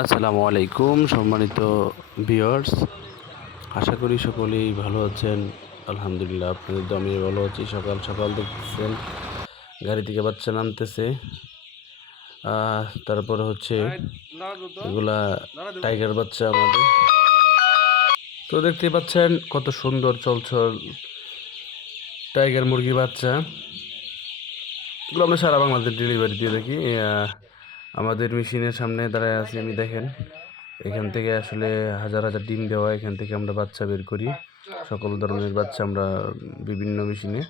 আসসালামু আলাইকুম সম্মানিত ভিউয়ার্স, আশা করি সকলেই ভালো আছেন। আলহামদুলিল্লাহ, আপনাদের তো আমি ভালো আছি। সকাল সকাল দেখতেছেন গাড়ি থেকে বাচ্চা নামতেছে। তারপরে হচ্ছে এগুলা টাইগার বাচ্চা আমাদের। তো দেখতে পাচ্ছেন কত সুন্দর চলছল টাইগার মুরগির বাচ্চা। এগুলো আমরা সারা বাংলাদেশ ডেলিভারি দিয়ে থাকি। আমাদের মেশিনের সামনে দাঁড়ায় আছি আমি, দেখেন এখান থেকে আসলে হাজার হাজার ডিম দেওয়া, এখান থেকে আমরা বাচ্চা বের করি। সকল ধরনের বাচ্চা আমরা বিভিন্ন মেশিনে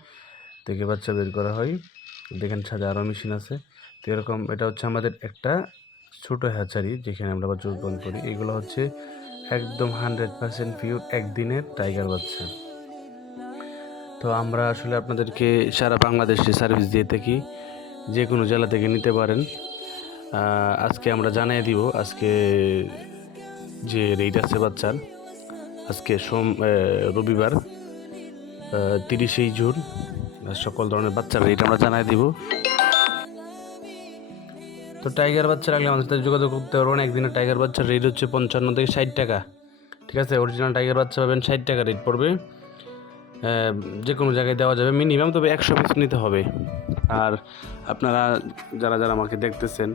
থেকে বাচ্চা বের করা হয়। দেখেন সাথে আরও মেশিন আছে। তো এরকম এটা হচ্ছে আমাদের একটা ছোট হ্যাচারি যেখানে আমরা বাচ্চা উৎপাদন করি। এগুলো হচ্ছে একদম 100% পিওর একদিনের টাইগার বাচ্চা। তো আমরা আসলে আপনাদেরকে সারা বাংলাদেশে সার্ভিস দিয়ে থাকি, যে কোনো জেলা থেকে নিতে পারেন। আজকে আমরা জানিয়ে দিব আজকে যে রেট আছে বাচ্চার। আজকে রবিবার 30শে জুন। সকল ধরনের বাচ্চার রেট আমরা জানাই দিব। তো টাইগার বাচ্চা রাখলে আমাদের সাথে যোগাযোগ করতে পারবেন। একদিনের টাইগার বাচ্চার রেট হচ্ছে 55 থেকে 60 টাকা। ঠিক আছে, অরিজিনাল টাইগার বাচ্চা পাবেন 60 টাকা রেট পড়বে। যে কোনো জায়গায় দেওয়া যাবে মিনিমাম, তবে 100 পিস নিতে হবে। আর আপনারা যারা যারা আমাকে দেখতেছেন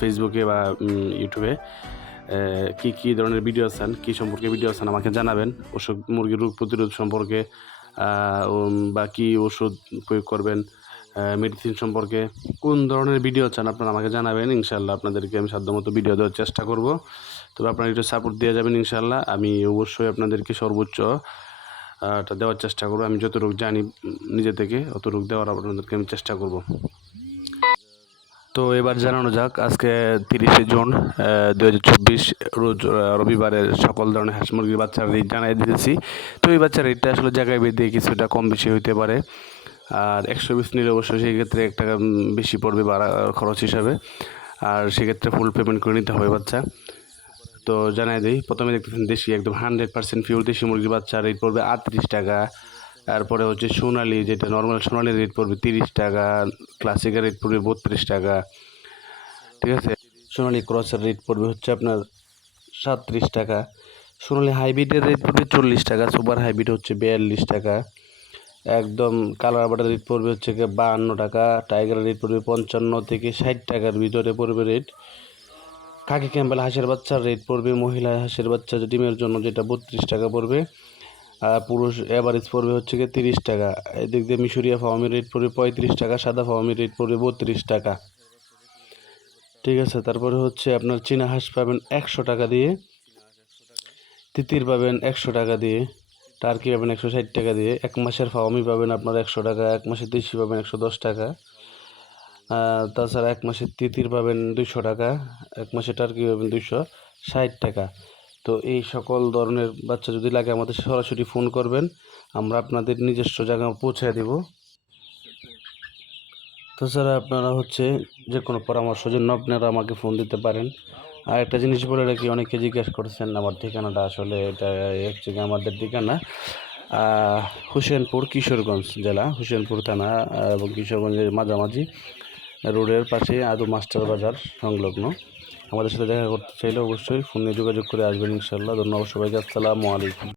ফেসবুকে বা ইউটিউবে, কী ধরনের ভিডিও চান, কী সম্পর্কে ভিডিও চান আমাকে জানাবেন। ওষুধ মুরগির রোগ প্রতিরোধ সম্পর্কে বা কী ওষুধ প্রয়োগ করবেন, মেডিসিন সম্পর্কে কোন ধরনের ভিডিও চান আপনারা আমাকে জানাবেন। ইনশাল্লাহ আপনাদেরকে আমি সাধ্যমতো ভিডিও দেওয়ার চেষ্টা করব। তবে আপনারা একটু সাপোর্ট দিয়ে যাবেন ইনশাল্লাহ। আমি অবশ্যই আপনাদেরকে সর্বোচ্চ দেওয়ার চেষ্টা করবো। আমি যতটুকু জানি নিজে থেকে অতটুকু দেওয়ার আপনাদেরকে আমি চেষ্টা করব। তো এবার জানানো যাক, আজকে 30শে জুন 2024 রোজ রবিবারের সকল ধরনের হাঁস মুরগির বাচ্চার রেট জানাই দিয়েছি। তো এই বাচ্চার রেটটা আসলে জায়গায় বেঁধে কিছুটা কম বেশি হইতে পারে। আর 100 পিস নিলে অবশ্যই সেক্ষেত্রে 1 টাকা বেশি পড়বে খরচ হিসাবে। আর সেক্ষেত্রে ফুল পেমেন্ট করে নিতে হবে বাচ্চা। তো জানাই দিই, প্রথমে দেখতেছেন দেশি একদম 100% পিওর দেশি মুরগির বাচ্চা রেট পড়বে 38 টাকা। তারপরে হচ্ছে সোনালি, যেটা নর্মাল সোনালি রেট পড়বে 30 টাকা। ক্লাসিকের রেট পড়বে 32 টাকা। ঠিক আছে, সোনালি ক্রসের রেট পড়বে হচ্ছে আপনার 37 টাকা। সোনালি হাইব্রিডের রেট পড়বে 40 টাকা। সুপার হাইব্রিড হচ্ছে 42 টাকা। একদম কালার বাটার রেট পড়বে হচ্ছে 52 টাকা। টাইগার রেট পড়বে 55 থেকে 60 টাকার ভিতরে পড়বে রেট। খাকি ক্যাম্বেল হাঁসের বাচ্চার রেট পড়বে, মহিলা হাঁসের বাচ্চা ডিমের জন্য যেটা 32 টাকা পড়বে। আর পুরুষ অ্যাভারেজ পড়বে হচ্ছে 30 টাকা। এদিক দিয়ে মিশরিয়া ফার্মের রেট পড়বে 35 টাকা। সাদা ফার্মের রেট পড়বে 32 টাকা। ঠিক আছে, তারপরে হচ্ছে আপনার চীনা হাঁস পাবেন 100 টাকা দিয়ে, তিতির পাবেন 100 টাকা দিয়ে, টার্কি পাবেন 160 টাকা দিয়ে। 1 মাসের ফার্মি পাবেন আপনার 100 টাকা। 1 মাসের দেশি পাবেন 110 টাকা। তাছাড়া 1 মাসের তিতির পাবেন 200 টাকা। 1 মাসের টার্কি পাবেন 260 টাকা। তো এই সকল ধরনের বাচ্চা যদি লাগে আমাদের সরাসরি ফোন করবেন, আমরা আপনাদের নিজস্ব জায়গায় পৌঁছে দেব। তাছাড়া আপনারা হচ্ছে যে কোনো পরামর্শের জন্য আপনারা আমাকে ফোন দিতে পারেন। আর একটা জিনিস বলে রাখি, অনেকে জিজ্ঞেস করছেন আমার ঠিকানাটা, আসলে এটা অ্যাকচুয়ালি আমাদের ঠিকানা হোসেনপুর, কিশোরগঞ্জ জেলা, হোসেনপুর থানা এবং কিশোরগঞ্জের মাঝামাঝি রোডের পাশে আদু মাস্টার বাজার সংলগ্ন। আমাদের সাথে দেখা করতে চাইলে অবশ্যই ফোনে যোগাযোগ করে আসবেন ইনশাল্লাহ। ধন্যবাদ সবাইকে। আসসালামু আলাইকুম।